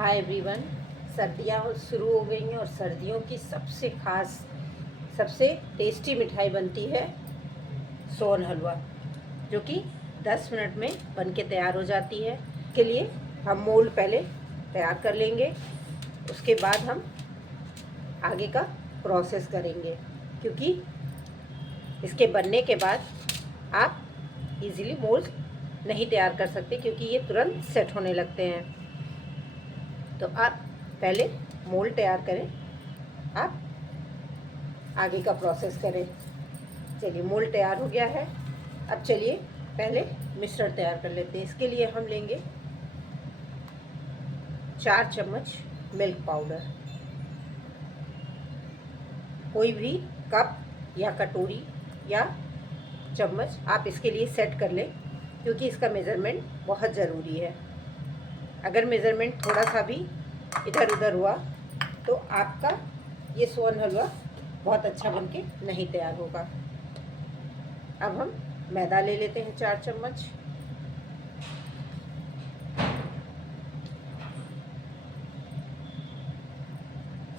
Hi everyone. सर्दियाँ शुरू हो गई हैं और सर्दियों की सबसे ख़ास सबसे टेस्टी मिठाई बनती है सोन हलवा, जो कि 10 मिनट में बन के तैयार हो जाती है। के लिए हम मोल्ड पहले तैयार कर लेंगे, उसके बाद हम आगे का प्रोसेस करेंगे, क्योंकि इसके बनने के बाद आप इजीली मोल्ड नहीं तैयार कर सकते, क्योंकि ये तुरंत सेट होने लगते हैं। तो आप पहले मोल्ड तैयार करें, आप आगे का प्रोसेस करें। चलिए, मोल्ड तैयार हो गया है। अब चलिए पहले मिश्रण तैयार कर लेते हैं। इसके लिए हम लेंगे 4 चम्मच मिल्क पाउडर। कोई भी कप या कटोरी या चम्मच आप इसके लिए सेट कर लें, क्योंकि इसका मेज़रमेंट बहुत ज़रूरी है। अगर मेज़रमेंट थोड़ा सा भी इधर उधर हुआ तो आपका ये सोन हलवा बहुत अच्छा बनके नहीं तैयार होगा। अब हम मैदा ले लेते हैं 4 चम्मच।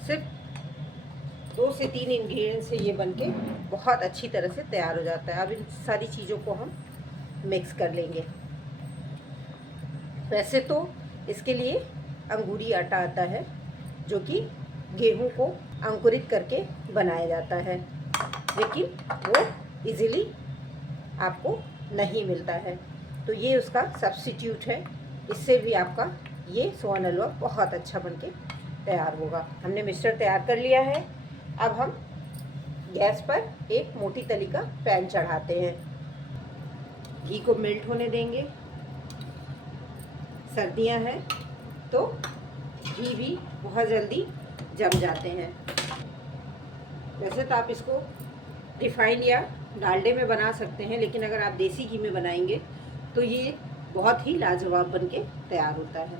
सिर्फ 2 से 3 इंग्रेडिएंट से ये बनके बहुत अच्छी तरह से तैयार हो जाता है। अब इन सारी चीज़ों को हम मिक्स कर लेंगे। वैसे तो इसके लिए अंगूरी आटा आता है, जो कि गेहूं को अंकुरित करके बनाया जाता है, लेकिन वो इजीली आपको नहीं मिलता है, तो ये उसका सब्स्टिट्यूट है। इससे भी आपका ये सोन हलवा बहुत अच्छा बनके तैयार होगा। हमने मिक्सचर तैयार कर लिया है। अब हम गैस पर एक मोटी तली का पैन चढ़ाते हैं। घी को मेल्ट होने देंगे। सर्दियां हैं तो घी भी बहुत जल्दी जम जाते हैं। वैसे तो आप इसको रिफाइंड या डालडे में बना सकते हैं, लेकिन अगर आप देसी घी में बनाएंगे तो ये बहुत ही लाजवाब बनके तैयार होता है।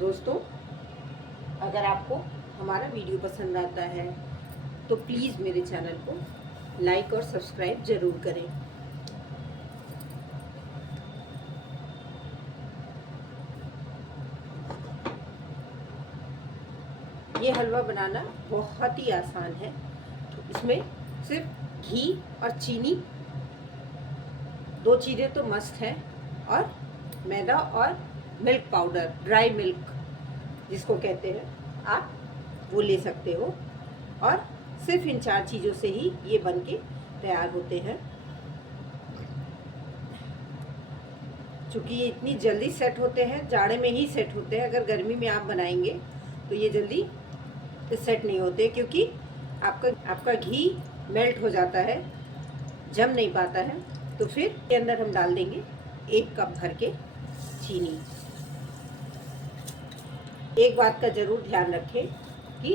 दोस्तों, अगर आपको हमारा वीडियो पसंद आता है तो प्लीज़ मेरे चैनल को लाइक और सब्सक्राइब ज़रूर करें। ये हलवा बनाना बहुत ही आसान है। इसमें सिर्फ घी और चीनी, 2 चीज़ें तो मस्त हैं, और मैदा और मिल्क पाउडर, ड्राई मिल्क जिसको कहते हैं, आप वो ले सकते हो। और सिर्फ इन 4 चीज़ों से ही ये बनके तैयार होते हैं। चूँकि ये इतनी जल्दी सेट होते हैं, जाड़े में ही सेट होते हैं। अगर गर्मी में आप बनाएंगे तो ये जल्दी सेट नहीं होते, क्योंकि आपका घी मेल्ट हो जाता है, जम नहीं पाता है। तो फिर के अंदर हम डाल देंगे 1 कप भर के चीनी। एक बात का ज़रूर ध्यान रखें कि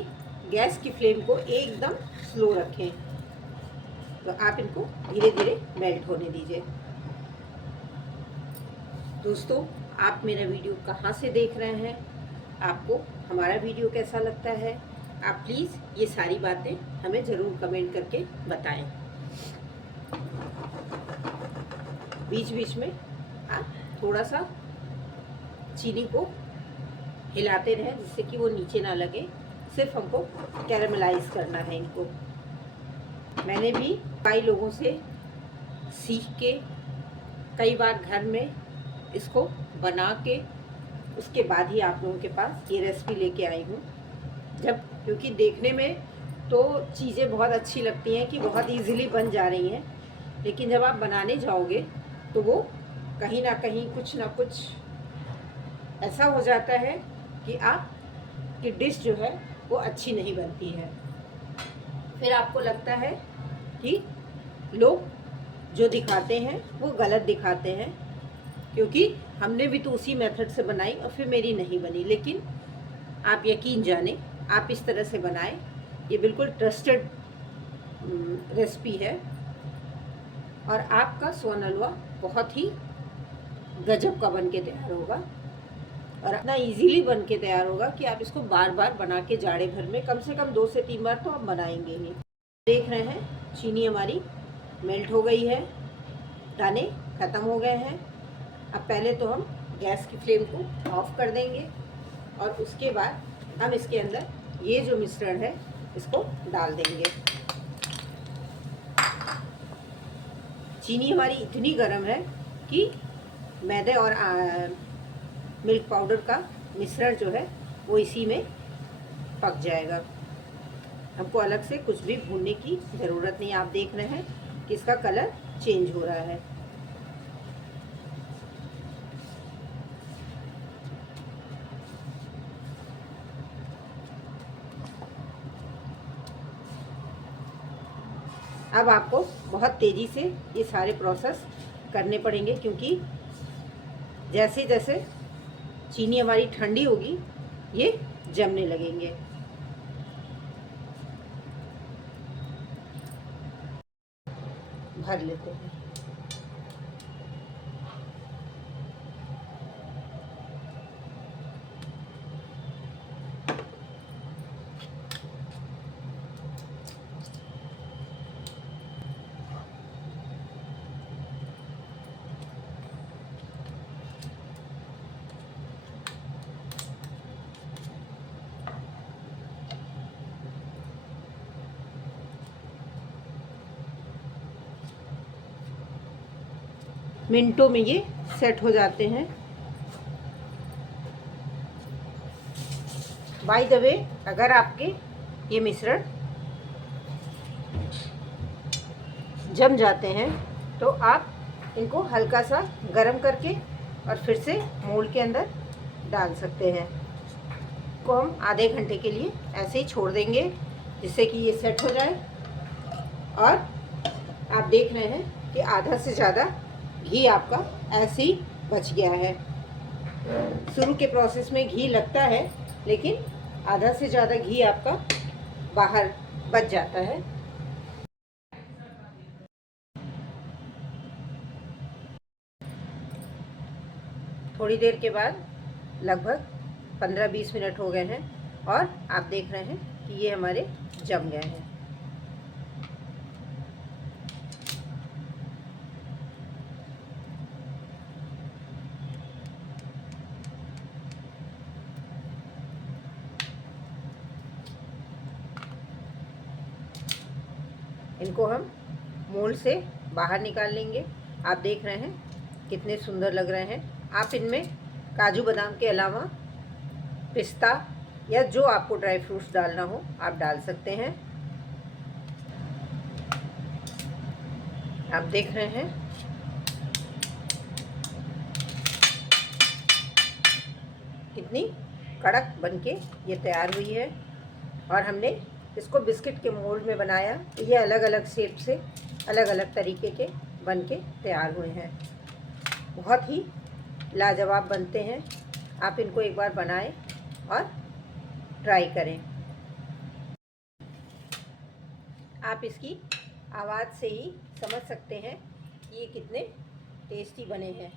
गैस की फ्लेम को एकदम स्लो रखें, तो आप इनको धीरे धीरे मेल्ट होने दीजिए। दोस्तों, आप मेरा वीडियो कहाँ से देख रहे हैं, आपको हमारा वीडियो कैसा लगता है, आप प्लीज़ ये सारी बातें हमें ज़रूर कमेंट करके बताएं। बीच बीच में आप थोड़ा सा चीनी को हिलाते रहें, जिससे कि वो नीचे ना लगे। सिर्फ हमको कैरामलाइज करना है इनको। मैंने भी कई लोगों से सीख के कई बार घर में इसको बना के उसके बाद ही आप लोगों के पास ये रेसिपी लेके आई हूँ। क्योंकि देखने में तो चीज़ें बहुत अच्छी लगती हैं कि बहुत इजीली बन जा रही हैं, लेकिन जब आप बनाने जाओगे तो वो कहीं ना कहीं कुछ ना कुछ ऐसा हो जाता है कि आपकी डिश जो है वो अच्छी नहीं बनती है। फिर आपको लगता है कि लोग जो दिखाते हैं वो गलत दिखाते हैं, क्योंकि हमने भी तो उसी मेथड से बनाई और फिर मेरी नहीं बनी। लेकिन आप यकीन जाने, आप इस तरह से बनाएं, ये बिल्कुल ट्रस्टेड रेसिपी है, और आपका सोन हलवा बहुत ही गजब का बन के तैयार होगा, और इतना इजीली बन के तैयार होगा कि आप इसको बार बार बना के जाड़े भर में कम से कम 2 से 3 बार तो आप बनाएंगे ही। देख रहे हैं चीनी हमारी मेल्ट हो गई है, दाने ख़त्म हो गए हैं। अब पहले तो हम गैस की फ्लेम को ऑफ कर देंगे और उसके बाद हम इसके अंदर ये जो मिश्रण है इसको डाल देंगे। चीनी हमारी इतनी गर्म है कि मैदे और मिल्क पाउडर का मिश्रण जो है वो इसी में पक जाएगा। हमको अलग से कुछ भी भूनने की ज़रूरत नहीं। आप देख रहे हैं कि इसका कलर चेंज हो रहा है। अब आपको बहुत तेज़ी से ये सारे प्रोसेस करने पड़ेंगे, क्योंकि जैसे जैसे चीनी हमारी ठंडी होगी ये जमने लगेंगे। भर लेते हैं। मिनटों में ये सेट हो जाते हैं। बाय द वे, अगर आपके ये मिश्रण जम जाते हैं तो आप इनको हल्का सा गरम करके और फिर से मोल्ड के अंदर डाल सकते हैं। को हम आधे घंटे के लिए ऐसे ही छोड़ देंगे जिससे कि ये सेट हो जाए। और आप देख रहे हैं कि आधा से ज़्यादा घी आपका ऐसे ही बच गया है। शुरू के प्रोसेस में घी लगता है, लेकिन आधा से ज़्यादा घी आपका बाहर बच जाता है। थोड़ी देर के बाद लगभग 15-20 मिनट हो गए हैं और आप देख रहे हैं कि ये हमारे जम गए हैं। इनको हम मोल्ड से बाहर निकाल लेंगे। आप देख रहे हैं कितने सुंदर लग रहे हैं। आप इनमें काजू बादाम के अलावा पिस्ता या जो आपको ड्राई फ्रूट्स डालना हो आप डाल सकते हैं। आप देख रहे हैं कितनी कड़क बनके ये तैयार हुई है। और हमने इसको बिस्किट के मोल्ड में बनाया। ये अलग अलग शेप से अलग अलग तरीके के बनके तैयार हुए हैं। बहुत ही लाजवाब बनते हैं। आप इनको एक बार बनाएं और ट्राई करें। आप इसकी आवाज़ से ही समझ सकते हैं कि ये कितने टेस्टी बने हैं।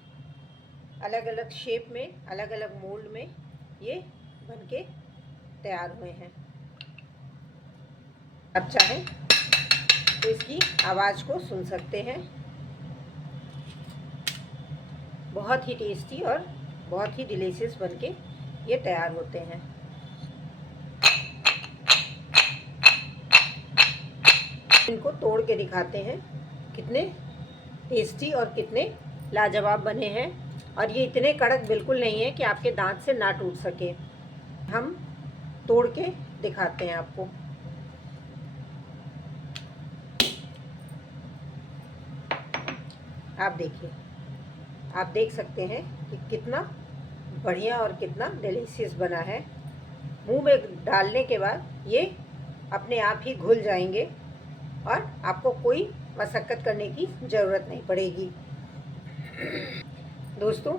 अलग अलग शेप में, अलग अलग मोल्ड में ये बनके तैयार हुए हैं। आप चाहें तो इसकी आवाज़ को सुन सकते हैं। बहुत ही टेस्टी और बहुत ही डिलीशियस बनके ये तैयार होते हैं। इनको तोड़ के दिखाते हैं कितने टेस्टी और कितने लाजवाब बने हैं। और ये इतने कड़क बिल्कुल नहीं है कि आपके दांत से ना टूट सके। हम तोड़ के दिखाते हैं आपको। आप देखिए, आप देख सकते हैं कि कितना बढ़िया और कितना डिलीशियस बना है। मुंह में डालने के बाद ये अपने आप ही घुल जाएंगे और आपको कोई मशक्क़त करने की ज़रूरत नहीं पड़ेगी। दोस्तों,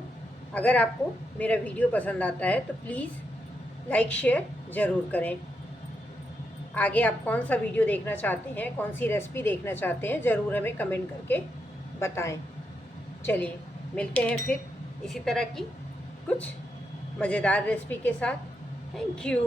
अगर आपको मेरा वीडियो पसंद आता है तो प्लीज़ लाइक शेयर ज़रूर करें। आगे आप कौन सा वीडियो देखना चाहते हैं, कौन सी रेसिपी देखना चाहते हैं, ज़रूर हमें कमेंट करके बताएं। चलिए मिलते हैं फिर इसी तरह की कुछ मज़ेदार रेसिपी के साथ। Thank you.